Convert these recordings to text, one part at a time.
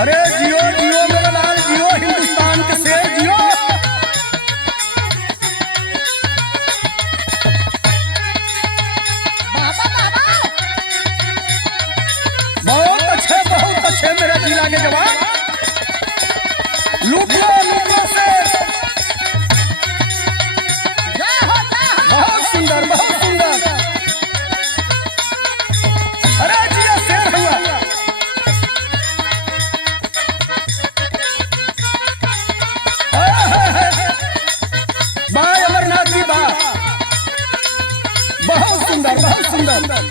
अरे जियो जियो मेरा लाल जियो, हिंदुस्तान के शेर जियो। बहुत अच्छे मेरे जिला के जवान। लूटो लूटो से बहुत सुंदर बहुत सुंदर। अरे जिया शेर हुआ। बाय अमरनाथ जी बा, बहुत सुंदर बहुत सुंदर।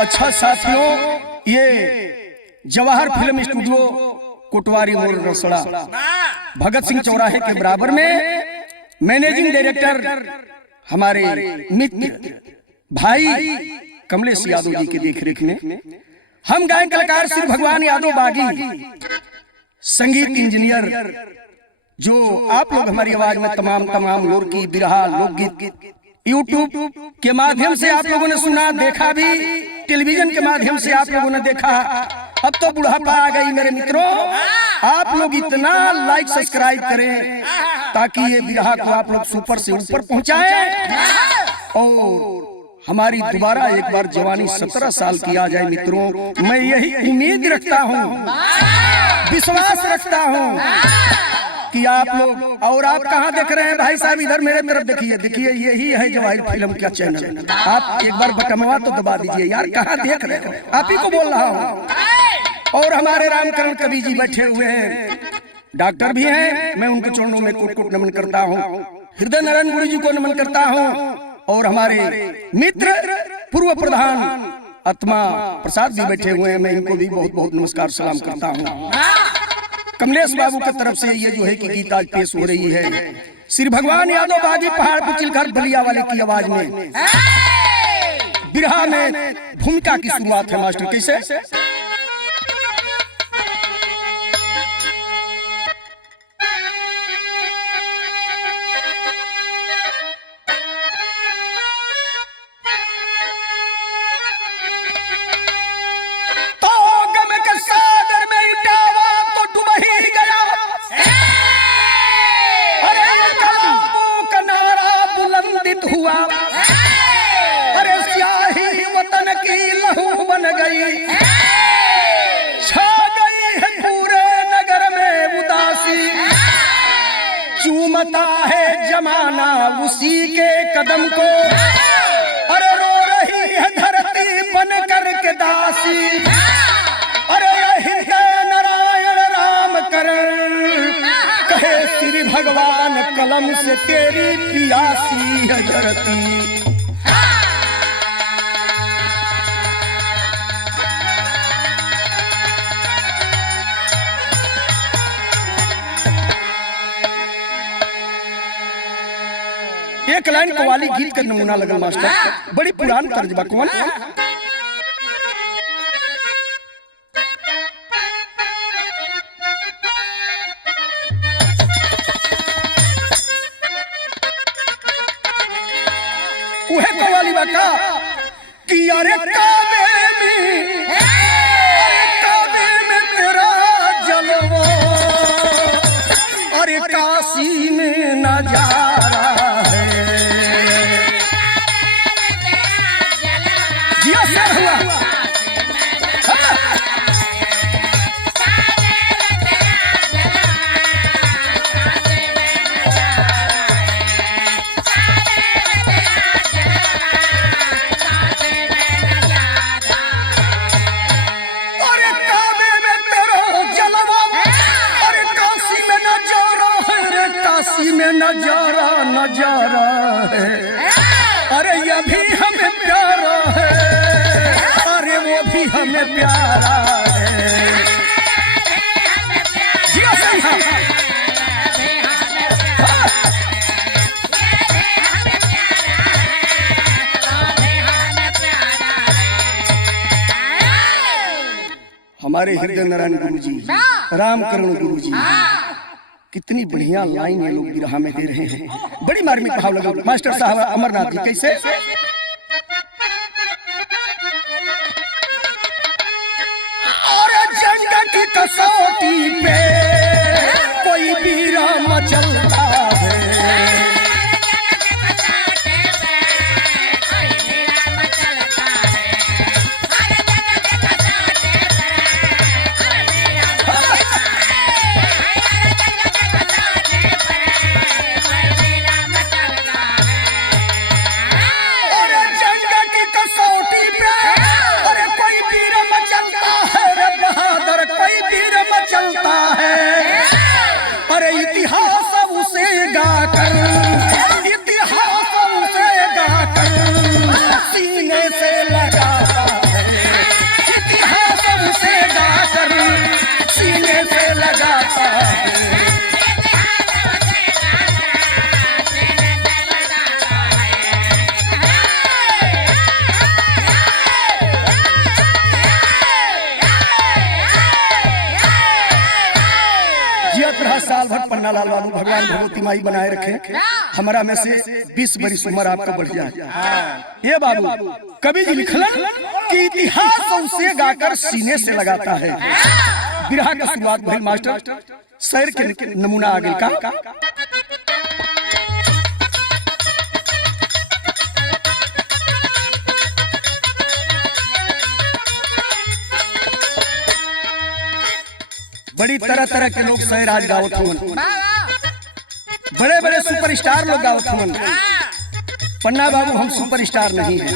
अच्छा साथियों, ये जवाहर फिल्म स्टूडियो कोटवारी मोड़ रसड़ा भगत सिंह चौराहे के बराबर में मैनेजिंग डायरेक्टर हमारे मित्र भाई कमलेश यादव जी की देखरेख में हम गायक कलाकार श्री भगवान यादव बागी, संगीत इंजीनियर, जो आप लोग हमारी आवाज में तमाम लोर की बिरहा लोकगीत यूट्यूब के माध्यम से आप लोगों ने सुना, देखा भी, टेलीविजन के माध्यम से आप लोगों ने देखा। अब तो बुढ़ापा आ गई मेरे मित्रों, आप लोग इतना लाइक सब्सक्राइब करें ताकि ये बिरहा को आप लोग सुपर से ऊपर पहुंचाएं और हमारी दोबारा एक बार जवानी 17 साल की आ जाए। मित्रों, मैं यही उम्मीद रखता हूँ, विश्वास रखता हूँ कि आप लोग, और आप कहाँ देख रहे हैं भाई साहब, इधर मेरे तरफ देखिए, देखिए यही है जवाहर फिल्म का चैनल। आप एक बार बटनवा तो दबा दीजिए यार, कहाँ देख रहे हैं, आप ही को बोल रहा हूँ। और हमारे रामकरण कवि जी बैठे हुए हैं, डॉक्टर भी हैं, मैं उनके चरणों में कोट कोट नमन करता हूँ, हृदय नारायण गुरु जी को नमन करता हूँ। और हमारे मित्र पूर्व प्रधान आत्मा प्रसाद जी बैठे हुए हैं, मैं इनको भी बहुत बहुत नमस्कार सलाम करता हूँ। कमलेश बाबू की तरफ से ये जो है कि गीत आज पेश हो रही है श्री भगवान यादव बागी पहाड़ पर चिलकर बलिया वाले की आवाज में। बिरहा में भूमिका की शुरुआत है मास्टर, कैसे? चूमता है जमाना उसी के कदम को, अरे रो रही है धरती बन कर के दासी, अरे हृदय नारायण राम करण कहे श्री भगवान कलम से तेरी पियासी है धरती। एक लाइन कवाली गीत का नमूना लगल मास्टर, बड़ी पुरान तर्जबा कौन उहे कवाली बाका कि अरे काबे में तेरा जलवा, अरे काशी में नजारा है। जिया से हुआ नजारा नजारा है, अरे ये भी हमें प्यारा है, अरे वो भी हमें प्यारा है। जिया सही है। हमारे हृदय नारायण गुरु जी, रामकरण गुरु जी, कितनी बढ़िया लाइन ये लोग बिरहा में दे रहे हैं। बड़ी मार्मिक भाव लगा मास्टर साहब अमरनाथ जी। कैसे? और जंग की कसौटी पे कोई बीरा मचलता है, साल भर पन्ना लाल बाबू भगवान भगवती माई बनाए रखे, हमारा में से 20 बरिस उम्र आपको बढ़ जाए। ये बाबू कवि जी लिखलन कि इतिहास उसे गाकर सीने से लगाता है। बिरहा का शुरुआत भइल मास्टर शहर के नमूना आगे का। बड़ी तरह तरह के लोग शहर आज गावत हुए, बड़े बड़े सुपरस्टार लोग गावत हुए। पन्ना बाबू हम सुपरस्टार नहीं हैं,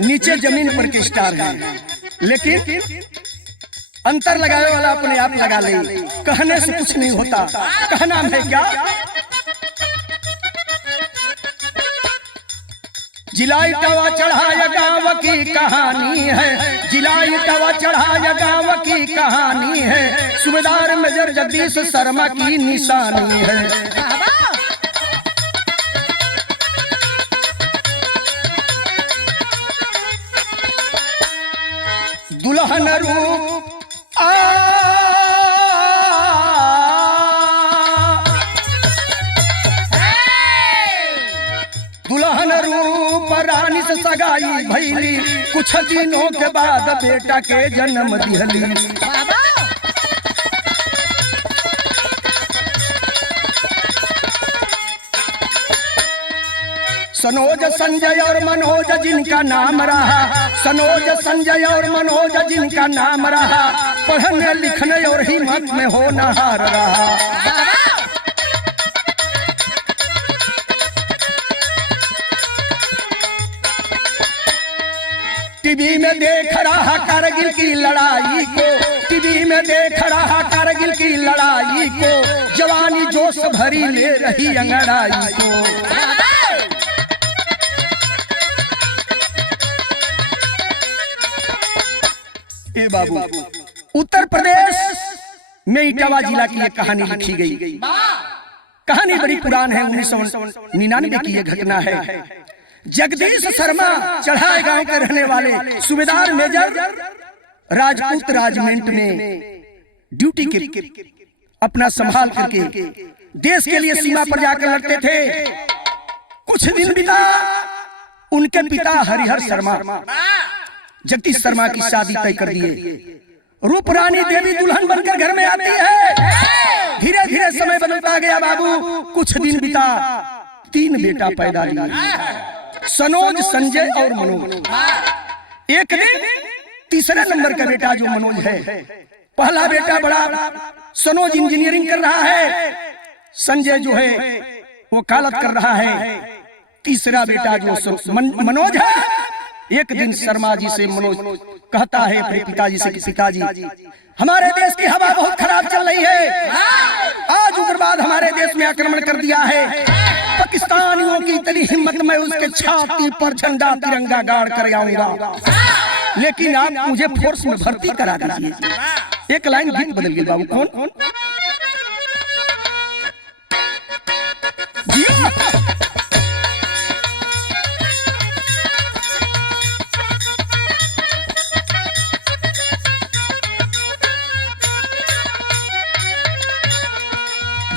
नीचे जमीन पर के स्टार हैं, लेकिन अंतर लगाने वाला अपने आप लगा ले। कहने से कुछ नहीं होता, कहना है क्या? जिलाई तवा चढ़ाया गाँव की कहानी है, जिलाई तवा चढ़ाया गाँव की कहानी है, सूबेदार मेजर जगदीश शर्मा की निशानी है। दुल्हन रूप दुल्हन रूप रानी से सगाई भैली, कुछ दिनों के बाद बेटा के जन्म दिहली। सनोज संजय और मनोज जिनका नाम रहा, सनोज संजय और मनोज जिनका नाम रहा, पढ़ने लिखने और हिम्मत में होनहार रहा। टीवी में देख रहा कारगिल की लड़ाई को, टीवी में देख रहा कारगिल की लड़ाई को, जवानी जोश भरी ले रही अंगड़ाई को। ए बाबू उत्तर प्रदेश में इटावा जिला की एक कहानी लिखी गई। कहानी बड़ी पुरान है, 1999 की ये घटना है। जगदीश शर्मा चढ़ाए गांव के रहने वाले सूबेदार मेजर राजपूत राजमेंट में ड्यूटी के अपना संभाल करके देश के लिए सीमा पर जाकर लड़ते थे। कुछ दिन बिता उनके पिता हरिहर शर्मा जगदीश शर्मा की शादी तय कर दिए। रूप रानी देवी दुल्हन बनकर घर में आती है। धीरे धीरे समय बदलता गया बाबू। कुछ दिन बीता, 3 बेटा पैदा लिए, सनोज, संजय और मनोज। एक दिन तीसरे नंबर का बेटा जो मनोज है, पहला बेटा बड़ा सनोज इंजीनियरिंग कर रहा है, संजय जो है वो वकालत कर रहा है। तीसरा बेटा जो मनोज है, एक दिन शर्मा जी से मनोज कहता है अपने पिताजी से कि पिताजी, हमारे देश की हवा बहुत खराब चल रही है। आज उग्रवाद हमारे देश में आक्रमण कर दिया है। पाकिस्तानियों की इतनी हिम्मत, मैं उसके छाती पर झंडा तिरंगा गाड़ कर आऊंगा, लेकिन आप मुझे फोर्स में भर्ती करा दीजिए। एक लाइन गीत बदल गई बाबू। कौन?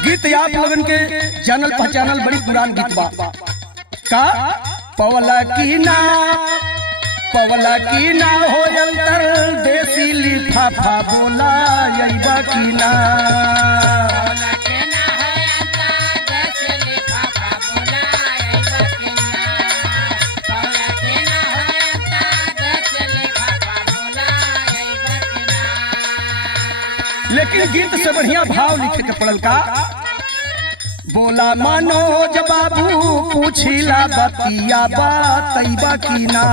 गीत आप लोगन के जानल पहचानल बड़ी पुरान गीत बा का। पवला की ना हो अंतर देसी लिफाफा बोला यईबा की ना। लेकिन गीत से बढ़िया भाव लिखे के पड़ल का। बोला मनोज बाबू पूछिला बतिया बतैबा की ना।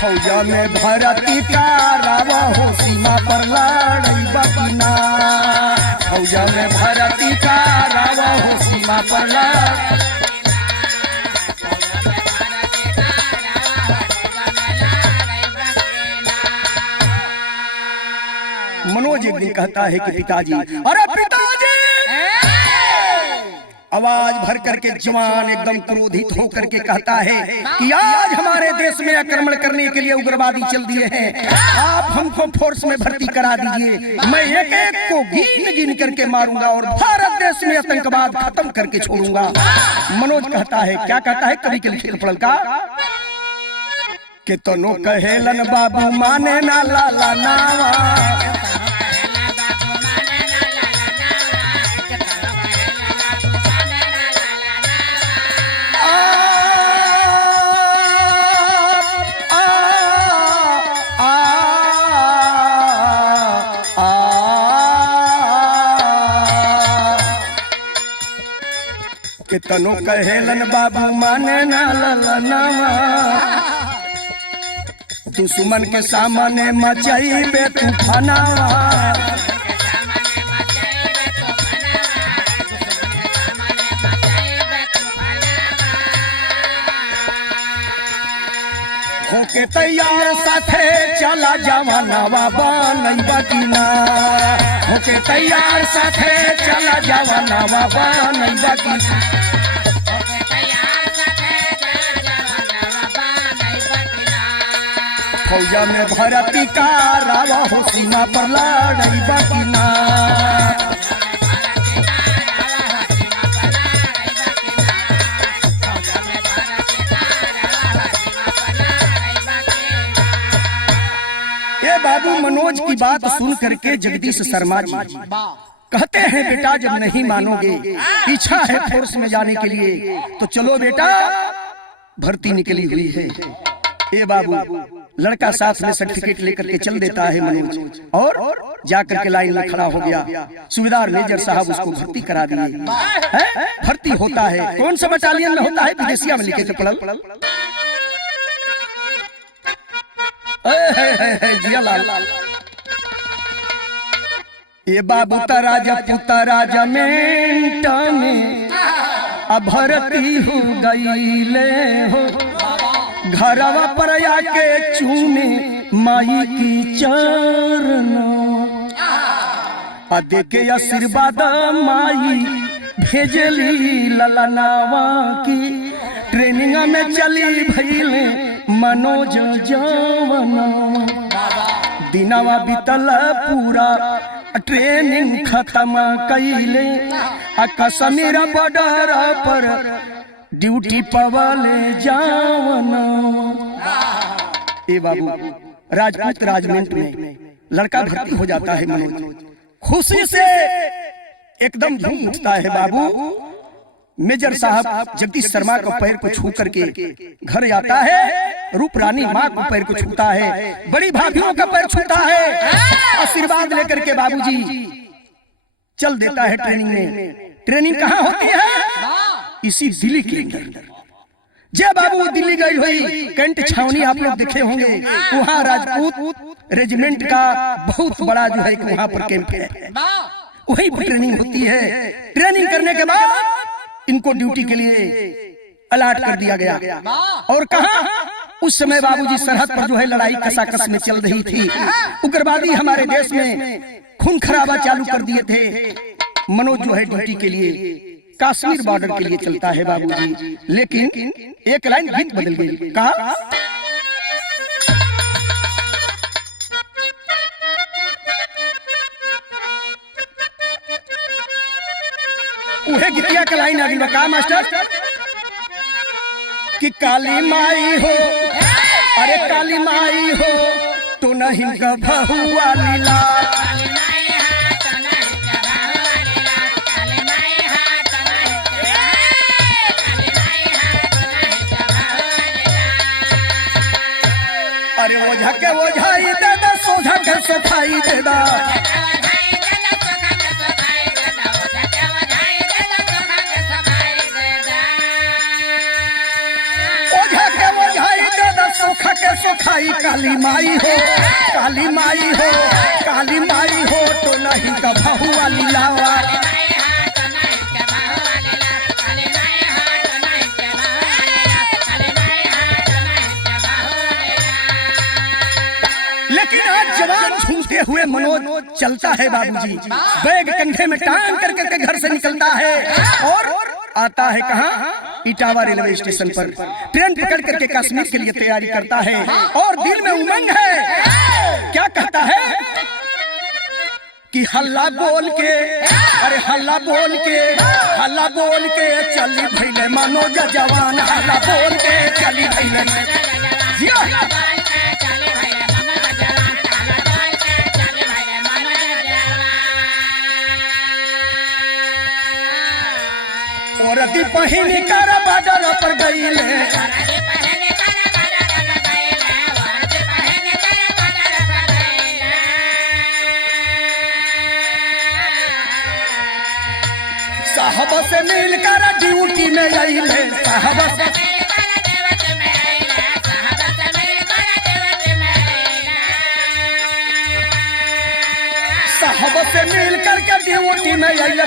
फौजा में भर्ती करावा हो सीमा पर लड़ैबा की ना। फौजा में भर्ती करावा हो सीमा पर लड़। मनोज एक दिन कहता है कि पिताजी, अरे पिताजी, आवाज भर करके जवान एकदम क्रोधित होकर के कहता है कि आज हमारे देश में आक्रमण करने के लिए उग्रवादी चल दिए हैं। आप हमको फोर्स में भर्ती करा दीजिए। मैं एक एक को गिन गिन करके मारूंगा और भारत देश में आतंकवाद खत्म करके छोड़ूंगा। मनोज कहता है, क्या कहता है कवि के लिखे पड़ल का कि तनो कहेलन बाबू माने ना लाला नावा। कि तनो कहेलन बाबू माने ना ललनावा। दुश्मन के सामने मचाइबे तूफानावा। होके तैयार साथे चला जवानवा बनैबा की ना। होके तैयार साथे चला जवानवा बनैबा की ना। फौजा में भर्ती करावा हो सीमा पर लड़ैबा की ना। ये बाबू मनोज की बात सुन करके जगदीश शर्मा जी कहते हैं, बेटा जब नहीं मानोगे, इच्छा है फोर्स में जाने के लिए, तो चलो बेटा, भर्ती निकली हुई है। ए बाबू, लड़का साथ में सर्टिफिकेट लेकर के चल देता है मनोज, और जाकर के लाइन में खड़ा हो गया। सूबेदार मेजर साहब उसको भर्ती करा दिए। भर्ती होता है, कौन सा बटालियन में होता है? विदेशिया में लिखे थे पड़ल। जिया लाल ये बाबू तराजा पुतराजा में भर्ती हो गईले हो। घरवा पर आके चूमे माई की चरण, देके आशीर्वाद माई भेजली ललनावा की। ट्रेनिंग में चली भइले मनोज जवाना दिनवा बीतल पूरा ट्रेनिंग खत्म कैले कश्मीर बॉर्डर पर ड्यूटी पवाले जावना। ए बाबू राजपूत राजमेंट में लड़का भर्ती हो जाता है मनोज, खुशी से एकदम झूम उठता है बाबू। मेजर साहब जगदीश शर्मा को पैर को छू करके घर जाता है, रूप रानी माँ को पैर को छूता है, बड़ी भाभियों का पैर छूता है, आशीर्वाद लेकर के बाबूजी चल देता है ट्रेनिंग में। ट्रेनिंग कहाँ होती है? इसी दिल्ली के अंदर। जय बाबू दिल्ली गई हुई कैंट छावनी आप लोग देखे होंगे, वहाँ राजपूत रेजिमेंट का बहुत बड़ा जो है वहाँ पर कैंप है, वहीं पर ट्रेनिंग होती है। ट्रेनिंग करने के बाद इनको ड्यूटी के लिए अलर्ट कर दिया गया। और कहा उस समय बाबूजी सरहद पर जो है लड़ाई कसाकस में चल रही थी, उग्रवादी हमारे देश में खून खराबा चालू कर दिए थे। मनोज जो है ड्यूटी के लिए कश्मीर बॉर्डर के लिए चलता है बाबूजी, लेकिन एक लाइन गीत बदल गई। कहा उहे गितिया का लाइन आ गई। बका मास्टर कि काली माई हो, अरे काली माई हो तो नहीं का बहुआ लीला, अरे ओझा के ओझाई दे दा, सोझा के सफाई दे दा, सुखाई काली माई हो, काली माई हो, काली माई हो तो नहीं का बहुआ लीलावा। लेकिन आज जवान झूमते हुए मनोज चलता है बाबूजी, बैग कंधे में टांग करके घर से निकलता है और आता है कहाँ? इटावा रेलवे स्टेशन पर ट्रेन पकड़ करके कश्मीर के लिए तैयारी करता है और दिल में उमंग है। क्या कहता है कि हल्ला बोल के, अरे हल्ला बोल के, हल्ला बोल के चली भैले मनोज जवान, हल्ला बोल के चली भैले। औरती पहन कर बॉर्डर पर गईले, साहब से मिलकर ड्यूटी में आईले, साहब से साहब से मिल करके ड्यूटी में आईले।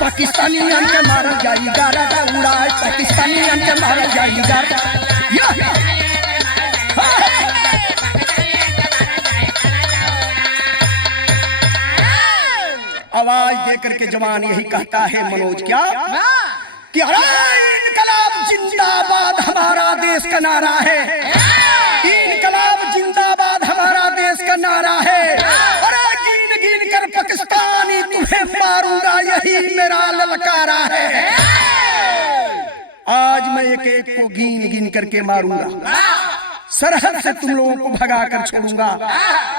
पाकिस्तानियन के मारल जाई गारा उड़ाए, पाकिस्तानियन के मारल जाई गारा। आवाज दे करके जवान यही कहता है मनोज, क्या कि इनकलाब जिंदाबाद हमारा देश का नारा है, इनकलाब जिंदाबाद हमारा देश का नारा है। पाकिस्तानी तुम्हें मारूंगा यही मेरा ललकारा है। आज मैं एक एक को गिन गिन करके मारूंगा, सरहद से तुम लोगों को भगा कर छोड़ूंगा।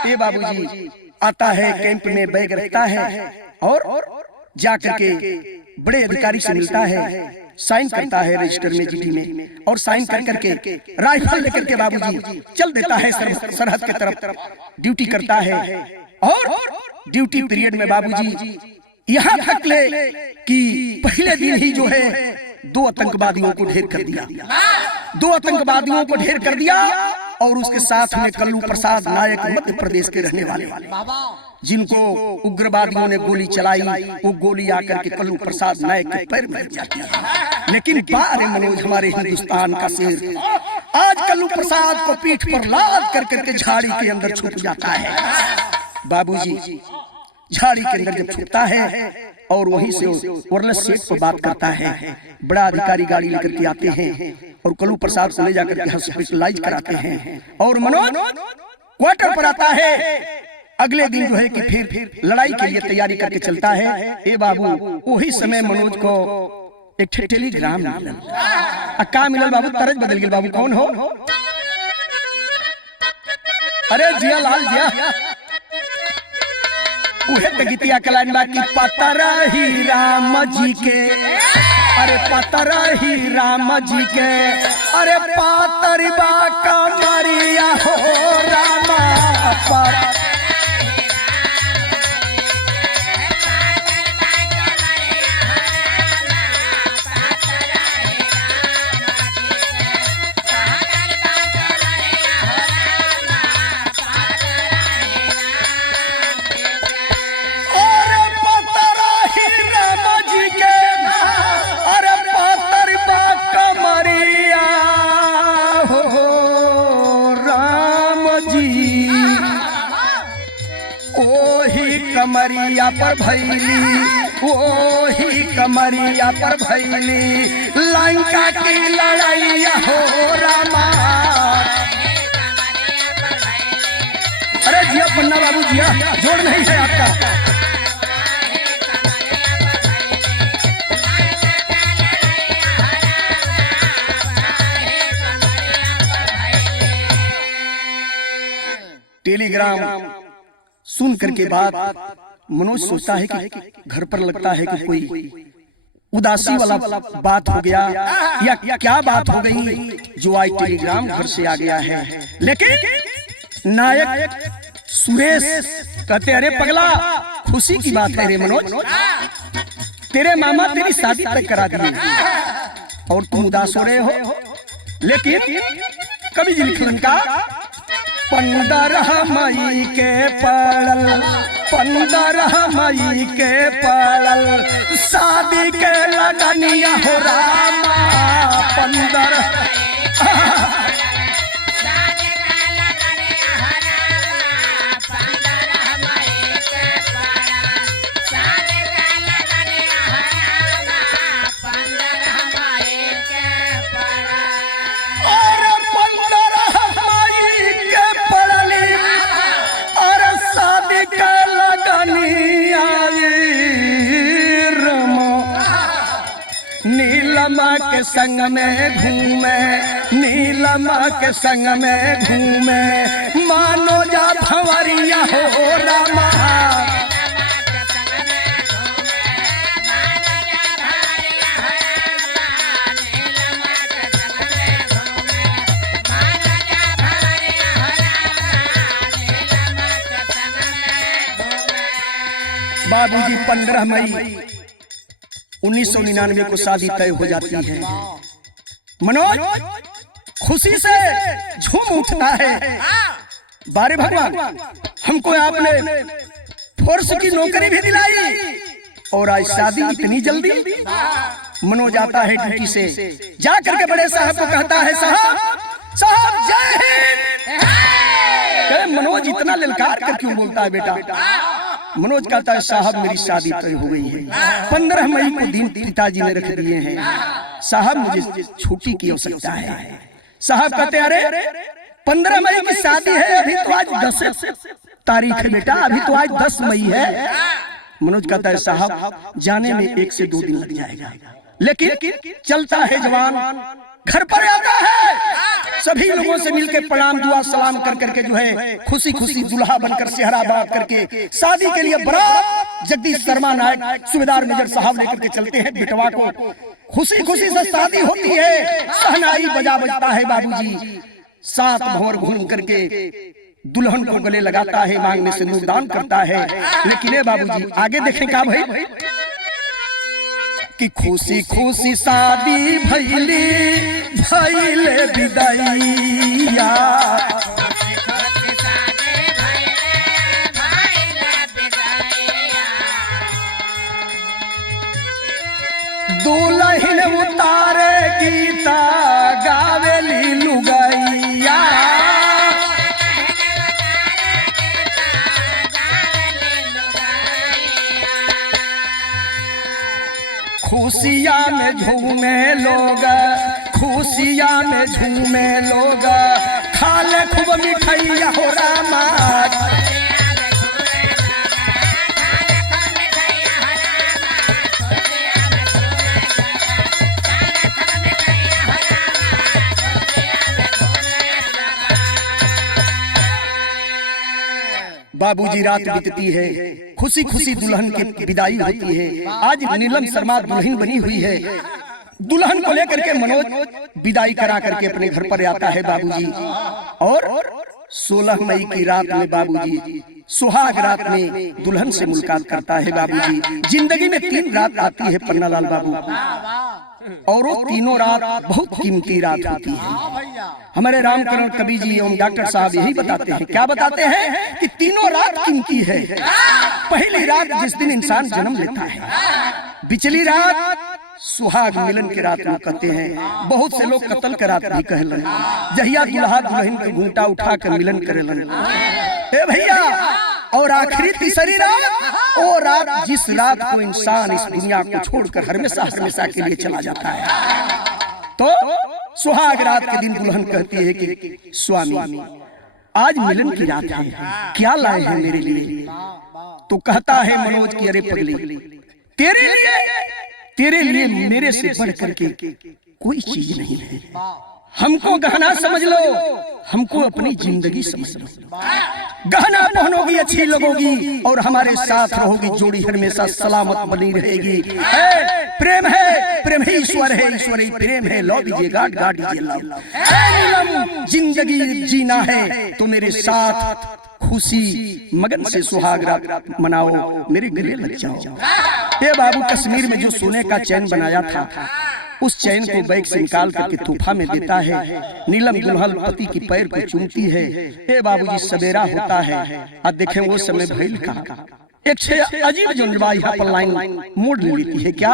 ये बाबूजी आता है कैंप में, बैग रखता है और जाकर के बड़े अधिकारी से मिलता है, साइन करता है रजिस्टर में, चिट्ठी में, और साइन कर करके राइफल लेकर के बाबूजी चल देता है सरहद की तरफ। ड्यूटी करता है और ड्यूटी पीरियड में बाबूजी यहाँ तक ले कि पहले दिन ही जो है 2 आतंकवादियों को ढेर कर दिया, 2 आतंकवादियों को ढेर कर दिया। और उसके साथ में कल्लू प्रसाद नायक मध्य प्रदेश के रहने वाले, जिनको उग्रवादियों ने गोली चलाई, वो गोली आकर के कल्लू प्रसाद नायक के पैर में लग जाती है। लेकिन बारे मनोज हमारे हिंदुस्तान का शेर आज कल्लू प्रसाद को पीठ पर लाद कर करके झाड़ी के अंदर छुप जाता है। बाबूजी झाड़ी के अंदर जब छुपता है और वहीं से वर्ल्ड सेट पर बात करता है। बड़ा अधिकारी गाड़ी लेकर के आते हैं और कल्लू प्रसाद को ले जाकर के हॉस्पिटलाइज कराते हैं और मनोज क्वार्टर पर आता है। अगले दिन जो है कि फिर लड़ाई के लिए तैयारी करके चलता है। ए बाबू वही समय मनोज को एक टेलीग्राम मिलल। का मिलल बाबू? तरज बदल गई बाबू। कौन हो? अरे जिया लाल जिया, उहे त गीतिया कलाइन बा की पतरा ही राम जी के, अरे पतरा ही राम जी के, अरे पातर बा कमरिया हो रामा पर। कमरिया पर भैली, ओही कमरिया पर भैली, लंका की लड़ाइया हो रामा। अरे जिया पन्ना बाबू जिया, जोड़ नहीं है आपका। टेलीग्राम सुन करके बात मनोज सोचता है कि घर पर लगता है कि कोई उदासी वाला बात हो गया या क्या बात हो गई जो आज टेलीग्राम घर से आ गया है। लेकिन नायक सुरेश कहते अरे पगला खुशी की बात है रे मनोज, तेरे मामा तेरी शादी तय करा दी और तुम उदास हो रहे हो। लेकिन कवि जी लिखलन का 15 मई के पड़ल, 15 मई के पड़ल, शादी के लगनिया हो रामा 15। नीलमा के संग में घूमे, नीलमा के संग में घूमे, मानो जा भंवरिया हो रामा। बाबूजी 15 मई 1999 को शादी तय हो जाती है। मनोज खुशी से झूम उठता है। बारे भगवान हमको आपने फोर्स की नौकरी भी दिलाई और आज शादी इतनी जल्दी। मनोज आता है ड्यूटी से, जा करके बड़े साहब को कहता है साहब साहब जय हिंद। मनोज इतना ललकार कर क्यों बोलता है बेटा? मनोज कहता है साहब मेरी शादी तय हो गई है, 15 मई को दिन पिताजी ने रख दिए हैं, साहब मुझे छुट्टी की आवश्यकता है। साहब कहते अरे 15 मई की शादी है, अभी तो आज 10 तारीख है बेटा, अभी तो आज 10 मई है। मनोज कहता है साहब जाने में 1 से 2 दिन लग जाएगा। लेकिन चलता है जवान, घर पर आता है, सभी लोगों से मिलकर प्रणाम दुआ सलाम कर करके जो है खुशी खुशी दुल्हा बनकर सेहरा बात करके शादी के लिए बड़ा जगदीश शर्मा नायक सूबेदार मेजर साहब लेकर के चलते हैं बेटवा को। खुशी खुशी से शादी होती है, सहनाई बजा बजता है। बाबूजी 7 भंवर घूम करके दुल्हन को गले लगाता है, मांग में सिंदूर दान करता है। लेकिन बाबूजी आगे देखें क्या भाई कि खुशी खुशी शादी भइली भइले विदाइया, दुल्हन उतारे गीता गावेली लुगाइया, झूमे लोग, खुशियाँ में झूमे लोग, खाले खूब मिठाइया हो रामा। बाबूजी रात बीतती है, खुशी खुशी दुल्हन की विदाई होती है। आज नीलम शर्मा दुल्हन बनी हुई है। दुल्हन को लेकर के मनोज विदाई करा करके अपने घर पर आता है बाबूजी। और 16 मई की रात में बाबूजी सुहाग रात में दुल्हन से मुलाकात करता है बाबूजी। जिंदगी में 3 रात आती है पन्नालाल बाबू, और वो तीनों रात बहुत कीमती रात होती है। हमारे रामकरण कवि जी एवं डॉक्टर साहब यही बताते हैं। क्या बताते हैं? कि तीनों रात कीमती है। पहली रात जिस दिन इंसान जन्म लेता है, पिछली रात सुहाग मिलन की रात लोग कहते हैं। बहुत से लोग कत्ल का रात भी कहलन, जहिया दुल्हा दुल्हन के घूंटा उठा कर मिलन करेलन। ए भैया, और आखिरी तीसरी रात, वो रात जिस रात को इंसान इस दुनिया को छोड़कर हमेशा हमेशा के लिए चला जाता है। तो सुहाग रात के दिन दुल्हन कहती है कि स्वामी आज मिलन की रात है, क्या लाए हैं मेरे लिए? तो कहता है मनोज की अरे पगली, तेरे लिए मेरे से बढ़ करके कोई चीज नहीं है। हमको गहना समझ लो, हमको अपनी जिंदगी समझ लो। गहना पहनोगी, अच्छी लगोगी, और हमारे साथ रहोगी, जोड़ी हमेशा सलामत बनी रहेगी। प्रेम है, प्रेम ही ईश्वर है, ईश्वर ही प्रेम है। लो दीजिए गाड़, गाड़ दीजिए लव। जिंदगी जीना है तो मेरे साथ खुशी मगन से सुहाग रात मनाओ, मेरे गले लग जाओ। ये बाबू कश्मीर में जो सोने का चैन बनाया था, उस चैन को बैग से निकाल करके तूफा में देता है। नीलम दुल्हन पति की पैर को चूमती है। ए बाबूजी सवेरा होता है, और देखें वो समय भइल का एक अजीब जनवा यहाँ पर लाइन मोड़ लेती है। क्या?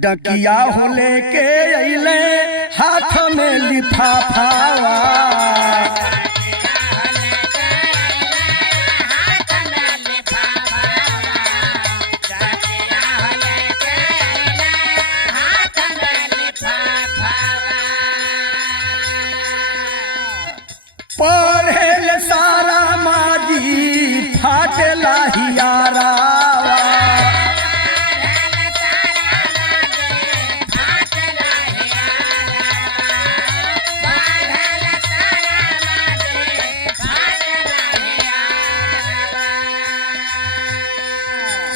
डकिया हो लेके अइले हाथ में लिफाफा, पढ़ेल सारा माजी फाटेला हियारा,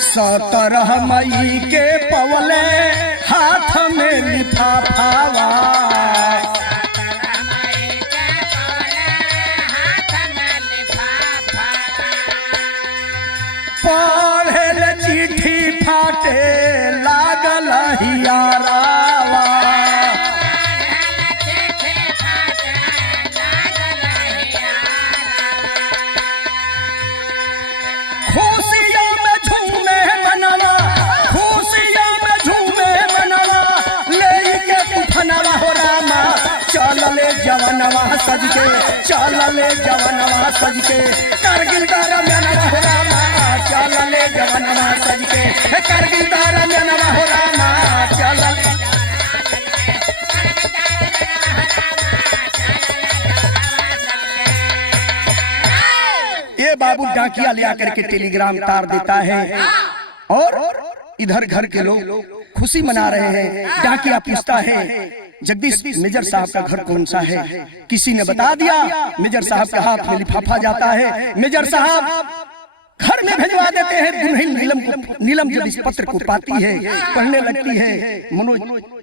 सत्रह मई के पवले हाथ में लिफाफावा, पढ़ेल चिट्ठी फाटे लागल हियारावा, खुशियों में झूमे मनवा, खुशियों में झूमे मनवा, ले के तूफानवा हो रामा, चल ले जवनवा सज के, चल ले जवनवा सज के, करगिल दारा मनवा हो रामा, चल ले जवनवा सज के, करगिल दारा मनवा हो रामा, चल ये बाबू डाकिया ले आकर के टेलीग्राम तार देता है, और इधर घर के लोग खुशी मना रहे हैं। डाकिया पूछता है जगदीश मेजर साहब का घर कौन सा है? किसी ने बता दिया। मेजर साहब के हाथ में लिफाफा जाता है। मेजर साहब घर में भिजवा देते हैं। दुल्हन नीलम जब इस पत्र को पाती है, पढ़ने लगती है। मनोज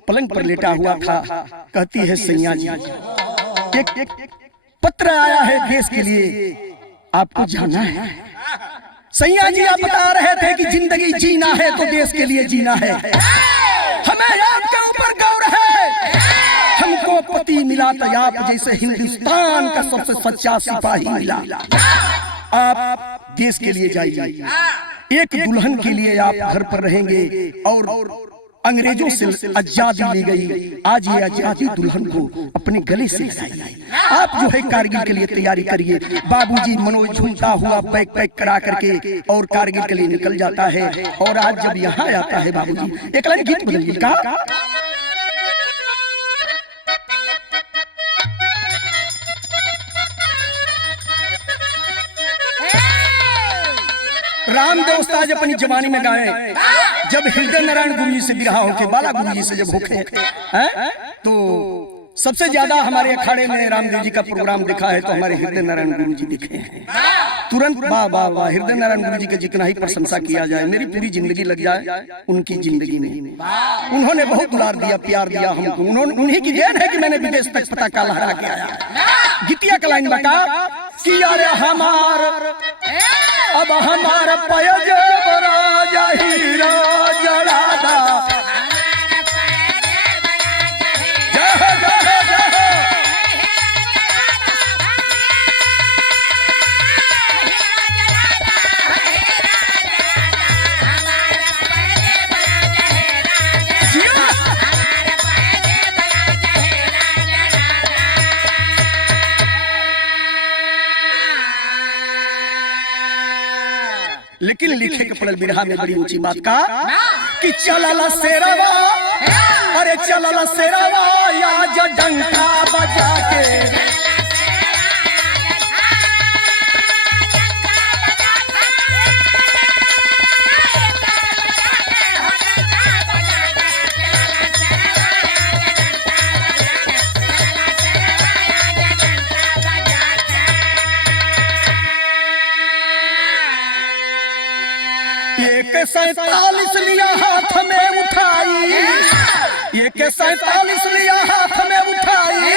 पलंग पर लेटा हुआ था। कहती है सैया जी, एक पत्र आया है देश के लिए, आपको जाना है। सैया जी आप बता रहे थे कि जिंदगी जीना है तो देश के लिए जीना है। हमें आपके ऊपर गौर है। हमको पति मिला तो आप जैसे हिंदुस्तान का सबसे सच्चा सिपाही मिला। आप देश के लिए जाइए। एक दुल्हन के लिए आप घर पर रहेंगे, और अंग्रेजों से आजादी ली गई, आज ये आजादी दुल्हन को अपने गले से लगाई है। आप जो है कारगिल के लिए तैयारी करिए। बाबूजी मनोज झूमता हुआ बैग पैक करा करके और कारगिल के लिए निकल जाता है। और आज जब यहाँ आता है बाबूजी, एक लाइन गीत बदलिए का रामदेव उस्ताद अपनी जवानी में गाए, जब हृदय नारायण गुरु जी से बिरहा होके बाला गुरु जी से जब होके हैं, तो सबसे ज्यादा हमारे अखाड़े में रामदेव जी का प्रोग्राम दिखा है तो हमारे हृदय नारायण गुरु जी दिखे हैं। तुरंत वाह वाह वाह, हृदय नारायण गुरु जी के जितना ही प्रशंसा किया जाए, मेरी पूरी जिंदगी लग जाए उनकी जिंदगी में। उन्होंने बहुत दुलार दिया, प्यार दिया हमको। उन्हीं की देन है कि मैंने विदेश तक पताका लहरा के आया। गीतिया का लाइन बता कि अरे हमार अब हमारा पयज राजा हीरा जड़ादा, लेकिन लिखे के पड़ल बिरहा में बड़ी ऊंची बात का कि चलला शेरवा, अरे चलला शेरवा या डंका बजा के, एक 47 लिया हाथ में उठाई, एक 47 लिया हाथ में उठाई,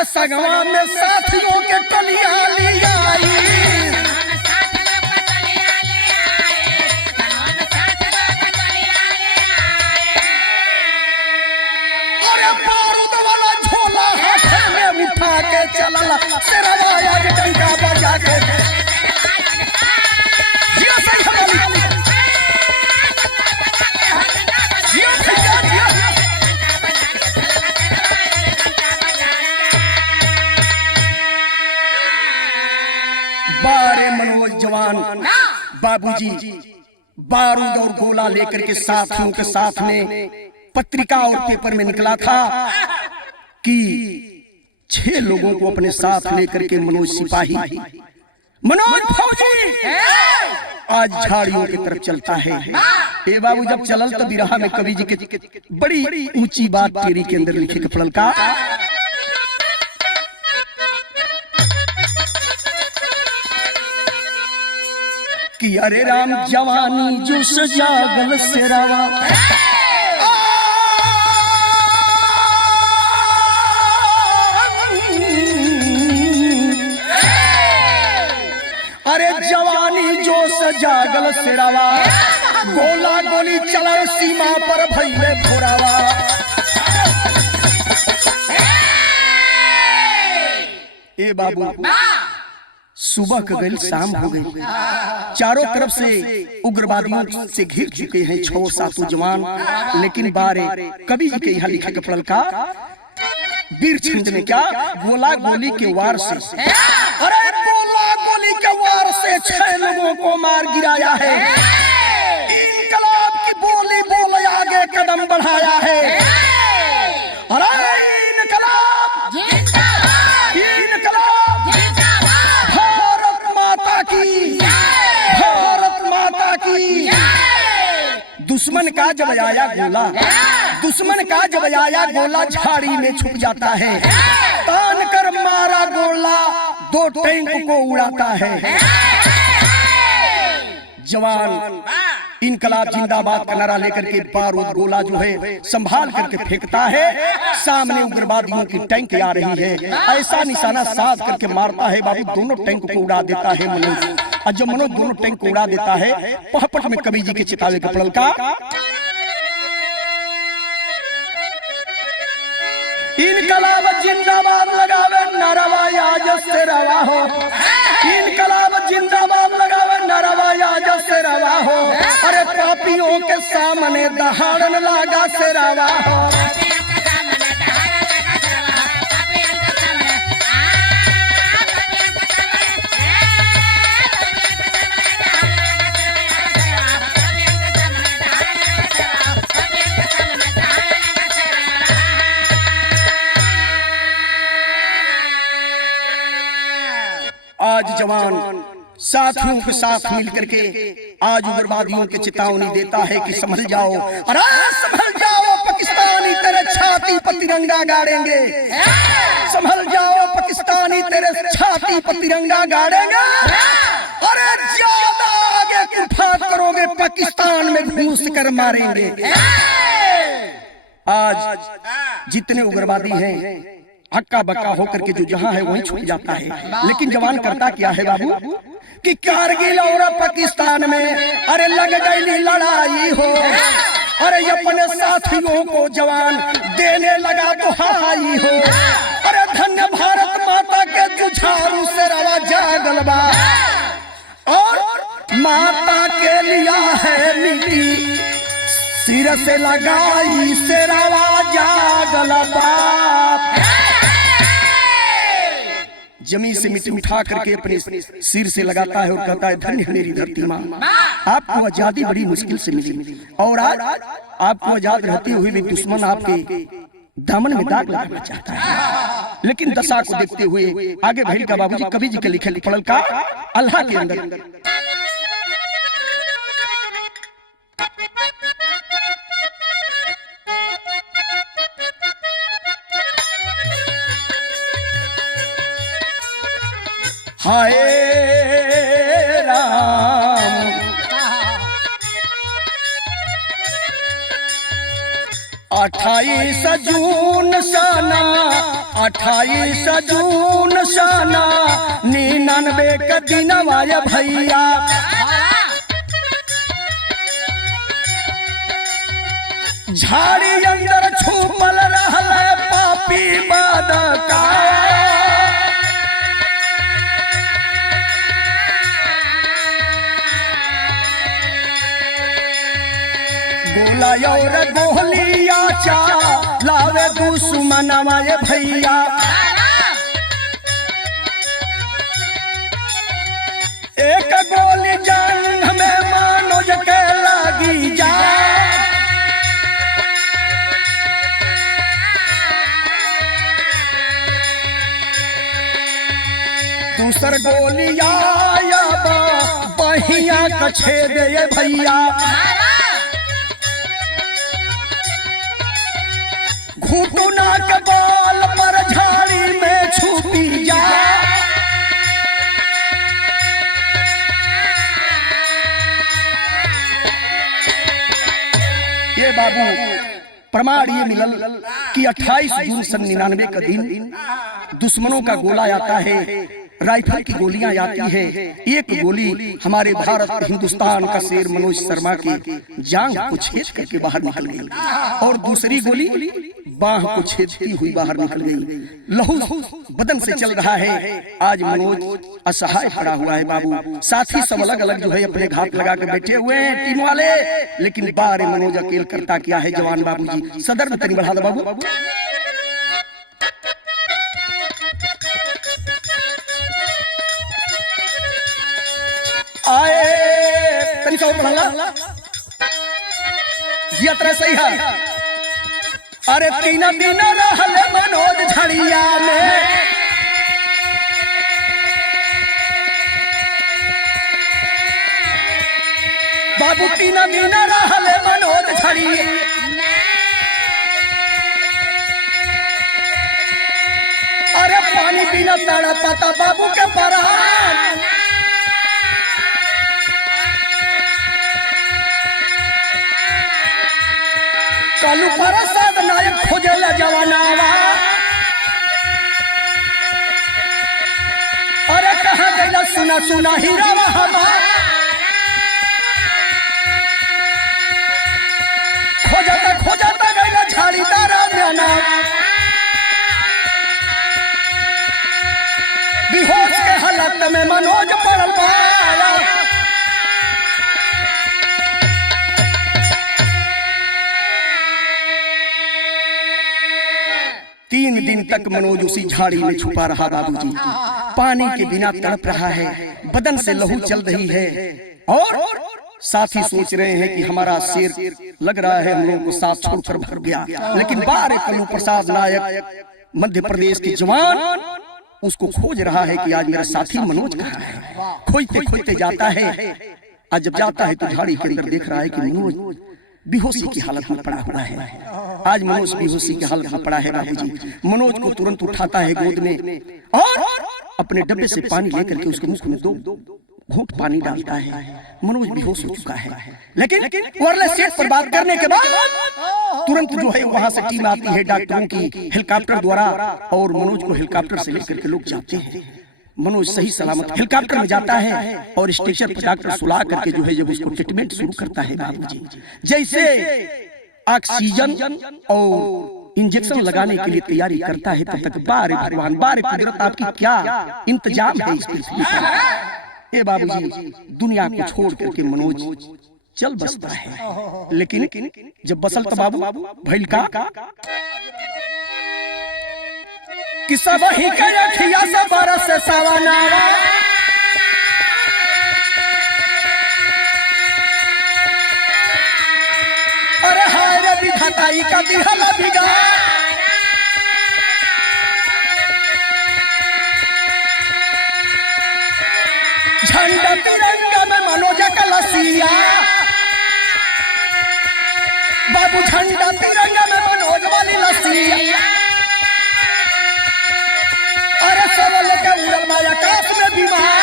असगवा में साथियों के टलिया लिया आई। अरे बारूद वाला झोला हाथ में उठा के चलला शेरवा या डंका बजा के, बारे मनोज जवान बाबूजी बारूद और गोला लेकर के साथियों के साथ में पत्रिका और पेपर में निकला था कि 6 लोगों को अपने साथ लेकर के मनोज सिपाही, मनोज फौजी आज झाड़ियों की तरफ चलता है। ए बाबू जब चलल तो बिरहा में कवि जी के बड़ी ऊंची बात तेरी के अंदर लिखे के पड़ल का कि अरे राम जवानी जो सजागल शेरावा, अरे जवानी जो सजागल शेरावा, गोला गोली चला सीमा पर भइले भोरावा। ए बाबू सुबह का गई शाम हो गई, चारों तरफ से उग्रवादियों से घिर चुके हैं 6-7 जवान। लेकिन बारे कवि जी के यहाँ लिखा के पड़ल का वीर छंद ने क्या गोला गोली के वार से, अरे गोला गोली के वार से 6 लोगों को मार गिराया है। इनकलाब की बोली बोल आगे कदम बढ़ाया है। अरे इनकलाब जिंदाबाद, इनकलाब जिंदाबाद, भारत माता की, भारत माता की। दुश्मन का जब आया गोला, दुश्मन का जब आया गोला झाड़ी में छुप जाता है। तान कर मारा गोला 2 टैंक को उड़ाता है। जवान इनकलाब जिंदाबाद का नारा लेकर के बारूद गोला जो है संभाल करके फेंकता है। सामने उग्रवादियों की टैंक आ रही है, ऐसा निशाना साध करके मारता है बाबू, दोनों टैंक को उड़ा देता है मनोज। और जब मनोज दोनों टैंक को उड़ा देता है, पहपट में कवि जी के चितावे के पड़ल का इनकलाब जिंदाबाद लगावे नारावा आज से रवा हो, इनकलाब जिंदाबाद लगावे नारावा आजा से रवा हो, अरे पापियों के सामने दहाड़न लागा से रवा हो। आज जवान साथियों के साथ मिलकर के आज उग्रवादियों के चेतावनी देता है कि संभल जाओ, अरे संभल जाओ पाकिस्तानी तेरे छाती पर तिरंगा गाड़ेंगे, संभल जाओ पाकिस्तानी तेरे छाती पर तिरंगा गाड़ेंगे, अरे ज्यादा आगे कुफात करोगे पाकिस्तान में घुस कर मारेंगे। आज जितने उग्रवादी हैं हक्का बक्का होकर के जो जहां है वहीं छुप जाता है, लेकिन जवान करता क्या है बाबू कि कारगिल और पाकिस्तान में अरे लग गई लड़ाई हो, अरे अपने साथियों को जवान देने लगा तो हाई हो, अरे धन्य भारत माता के जुझारू से रवा जागल बा और माता के लिया है मिट्टी सिर से लगाई से रवा जागल बा। जमीन से मिट्टी उठा करके अपने सिर से लगाता है और कहता है धन्य मेरी धरती माँ, आपको आजादी बड़ी मुश्किल से मिली और आज आपको आजाद रहते हुए भी दुश्मन आपके दामन में दाग लगाना चाहता है। लेकिन दशा को देखते हुए आगे भैल का बाबूजी कवि जी के लिखे पढ़ल का अल्लाह के अंदर हाय राम 28 जून सना 28 जून सना 99 का दिन वाया भैया झाड़ी अंदर छुपल रहल पापी बादका और गोलिया चा लावे दुश्मनवा ये भैया एक गोली जंग में मनोज के लगी जा दूसर गोलिया बहिया कछे दे भैया घुटना के बाल पर झाड़ी में छुपी जा ये बाबू प्रमाण ये मिलल कि 28 जून सन 99 का दिन दुश्मनों का गोला आता है, राइफल की गोलियां आती है, एक गोली हमारे भारत हिंदुस्तान का शेर मनोज शर्मा की जांघ को छेद करके बाहर निकल गई और दूसरी गोली बाह को छेदती हुई बाहर निकल गई, लहू बदन से चल रहा है। आज मनोज असहाय पड़ा हुआ है बाबू, साथी सब अलग अलग जो है अपने घात लगा कर बैठे हुए हैं टीम वाले, लेकिन बारे मनोज अकेल करता क्या है जवान बाबूजी सदर में तनी बढ़ा दो बाबू। आए तनी सौ बढ़ा ये तरह सही है। अरे 3 दिन रहल मनोज झड़िया में बाबू 3 दिन रहल मनोज झड़िया अरे पानी पीना तड़पता बाबू के परान कालू प्रसाद नायक खोजेला जवानावा अरे कहाँ गया सुना सुना हीरावा हमारा खोजता खोजता गया झाड़ी तारा जाना बेहोश के हालत में मनोज पड़ल पाया 3 दिन तक मनोज उसी झाड़ी में छुपा रहा बाबूजी। पानी के बिना तड़प रहा है, बदन से लहू चल रही है और साथी सोच रहे हैं कि हमारा शेर लग रहा है हम लोगों को साथ छोड़कर भाग गया। लेकिन बारे कल्लू प्रसाद नायक मध्य प्रदेश के जवान उसको खोज रहा है कि आज मेरा साथी मनोज कहाँ है। खोजते खोजते जाता है, आज जब जाता है तो झाड़ी के अंदर देख रहा है कि मनोज बेहोशी की हालत में पड़ा हुआ है। आज मनोज बेहोशी की हालत में पड़ा है बाबूजी। मनोज को तुरंत उठाता है गोद में और अपने डब्बे से पानी लेकर के उसके मुख में 2 घूंट पानी डालता है। मनोज बेहोश हो चुका है, लेकिन वायरलेस सेट पर बात करने के बाद तुरंत जो है वहां से टीम आती है डॉक्टरों की हेलीकॉप्टर द्वारा और मनोज को हेलीकॉप्टर से लेकर के लोग जाते हैं। मनोज सही सलामत हेलीकॉप्टर में जाता है और स्टेशन पर डॉक्टर सुला करके जो है जब उसको ट्रीटमेंट शुरू करता है बाबूजी, जैसे ऑक्सीजन और इंजेक्शन लगाने के लिए तैयारी करता है तब तक बारे भगवान बारे कुदरत आपकी क्या इंतजाम है इस पृथ्वी पर। ए बाबूजी दुनिया को छोड़ करके मनोज चल बसता है, लेकिन जब बसल तो बाबू भइल का किस्सा वही का अखिया से बरस सवाना। अरे हाय रे विधाताई का दिहला बिगा, झंडा तिरंगा में मनोज का लसिया बाबू, झंडा तिरंगा में मनोज वाली लसिया। अरे सबल के उड़ल माया आकाश में विमान,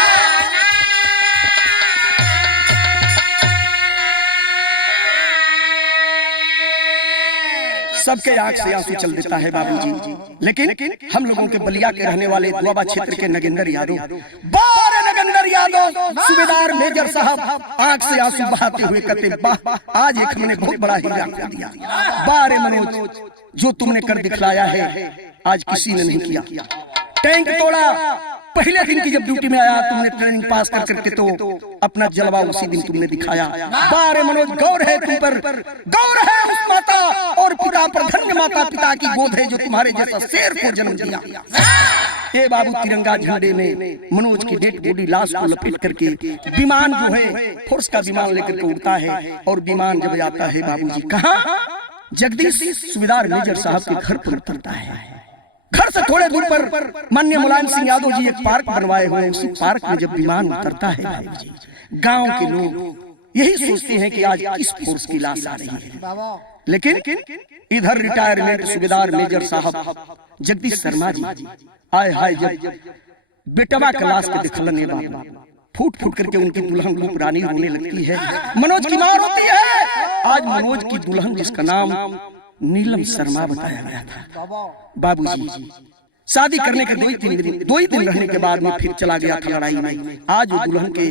सबके आंख से आंसू चल देता है बाबूजी। लेकिन हम लोगों के बलिया के रहने वाले दुआबा क्षेत्र के नगेंद्र यादव, नगेंद्र यादव सूबेदार मेजर साहब आंख से आंसू बहाते हुए कहते वाह आज एक हमने बहुत बड़ा हीरा कर दिया। बारे मनोज जो तुमने कर दिखलाया है आज किसी ने नहीं किया। टैंक तोड़ा, पहले दिन की जब ड्यूटी में आया तुमने ट्रेनिंग पास कर करके तो अपना जलवा उसी दिन तुमने दिखाया। बारे मनोज गौर है तुम पर, गौर है उस माता और पिता पर, धन्य माता पिता की गोद है जो तुम्हारे जैसा शेर को जन्म दिया। ए बाबू तिरंगा झंडे में मनोज की डेड बॉडी लाश को लपेट करके विमान जो है फोर्स का विमान लेकर के उड़ता है और विमान जब आता है बाबूजी कहाँ जगदीश सूबेदार मेजर साहब के घर पर उतरता है। घर से थोड़े दूर पर माननीय मुलायम सिंह यादव जी एक पार्क बनवाए हुए, उसी पार्क में जब विमान उतरता है बाबूजी गांव के लोग यही सोचते हैं कि आज किस फोर्स की लाश आ रही है। लेकिन इधर रिटायरमेंट सूबेदार मेजर साहब जगदीश शर्मा जी आए हाय जब बेटवा का लाश के दिखलने बाबा फूट फूट करके उनकी दुल्हन रूप रानी रोने लगती है। मनोज की मां रोती है। आज मनोज की दुल्हन जिसका नाम नीलम शर्मा बताया गया था बाबूजी, शादी करने के 2 ही दिन रहने के बाद में फिर चला गया था लड़ाई में। आज वो दुल्हन के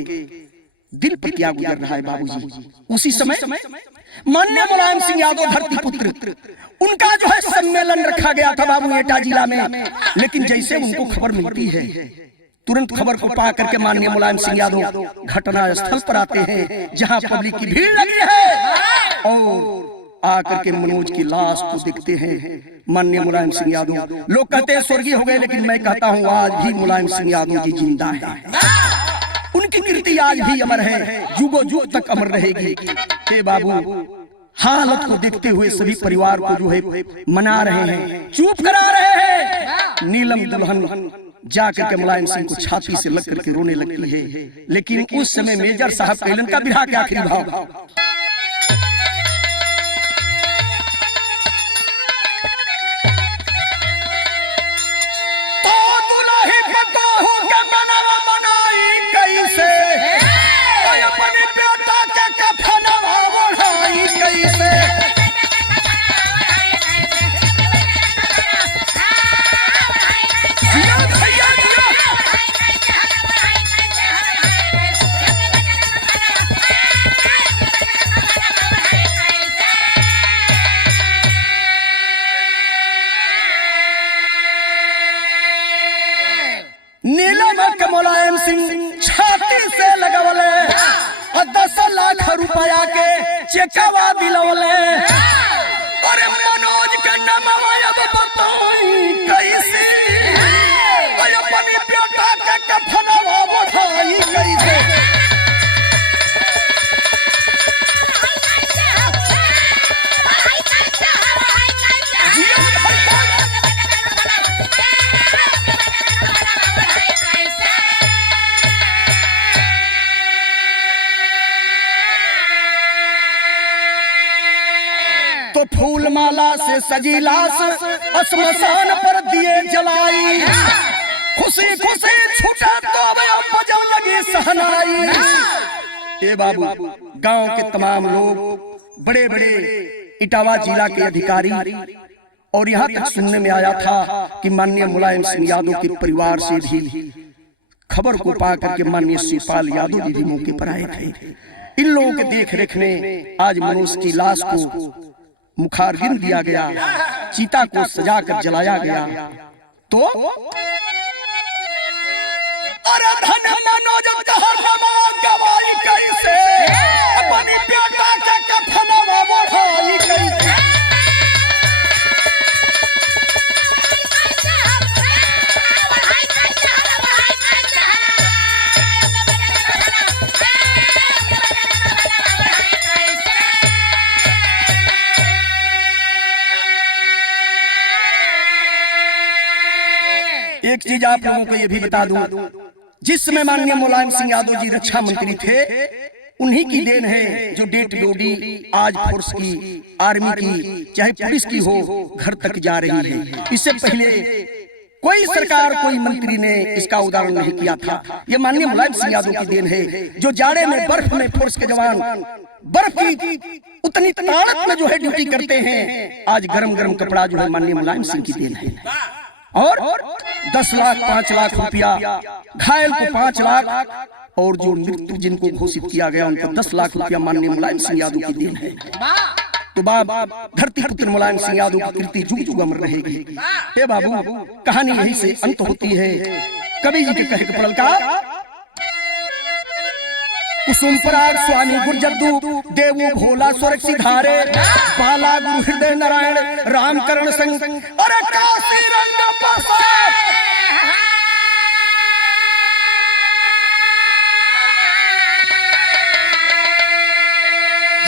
दिल पर क्या गुजर रहा है बाबूजी। उसी समय माननीय मुलायम सिंह यादव धरती पुत्र उनका जो है सम्मेलन रखा गया था बाबू एटा जिला में। लेकिन जैसे उनको खबर मिलती है तुरंत खबर को पा करके माननीय मुलायम सिंह यादव घटना स्थल पर आते हैं जहां पब्लिक की भीड़ लगी है और आकर के मनोज की लाश को देखते हैं। माननीय मुलायम सिंह यादव, लोग कहते हैं स्वर्गीय हो गए, लेकिन मैं कहता हूं आज भी मुलायम सिंह यादव जी जिंदा है। उनकी कीर्ति आज भी अमर है, जुगो जुग तक अमर रहेगी। हे बाबू हालत को देखते हुए सभी परिवार को जो है मना रहे हैं, चुप करा रहे हैं। नीलम दुल्हन जाकर के मुलायम सिंह को छाती से लग करके रोने लगती है। लेकिन उस समय मेजर साहब कैलन का बिरहा के आखिरी भाव मुलायम सिंह छाती से लगवले 10 लाख रुपया के चेकवा दिलवले। अरे मनोज के नाम अब बताई सजी लाश श्मशान पर दिए जलाई, खुशी खुशी छूटा तो बजने लगी सहनाई। ए बाबू, गांव के तमाम लोग, बड़े बड़े इटावा जिला के अधिकारी, और यहाँ तक सुनने में आया था कि माननीय मुलायम सिंह यादव के परिवार से भी खबर को पाकर के माननीय शिवपाल यादव जी भी मौके पर आए थे। इन लोगों के देख रेख में आज मनोज की लाश को मुखारबिन दिया गया, चीता को सजाकर जलाया गया। तो कैसे अपनी बेटा के कफनवा बढ़ाई कैसे, एक चीज आप लोगों को ये भी बता दूं, जिस समय माननीय मुलायम सिंह यादव जी रक्षा मंत्री थे, उन्हीं की देन है जो डेट बॉडी आज फोर्स की, आर्मी की, चाहे पुलिस की हो, घर तक जा रही है। इससे पहले कोई सरकार, कोई मंत्री ने इसका उदाहरण नहीं किया था। ये माननीय मुलायम सिंह यादव की देन है, जो जाड़े में बर्फ में फोर्स के जवान बर्फ की उतनी ताकत में जो है ड्यूटी करते हैं, आज गरम गरम कपड़ा जो है माननीय मुलायम सिंह की देन है। और 10 लाख 5 लाख रुपया, घायल को 5 लाख, और जो मृत्यु जिनको घोषित किया गया उनको 10 लाख रुपया माननीय मुलायम सिंह यादव की देन है। तो बाप धरती पुत्र मुलायम सिंह यादव की कीर्ति जुग जुग अमर रहेगी। हे बाबू, कहानी यही से अंत होती है। कवि जी के कहे के पड़ल का, कुसुम पराग स्वामी गुरजद्दू देवू भोला स्वर्ग सिधारे, बाला गुरु हृदय नारायण राम करण संग, अरे काशी रंग प्रसाद।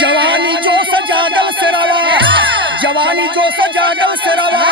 जवानी जो सजागल से रवा, जवानी जो सजागल से रवा,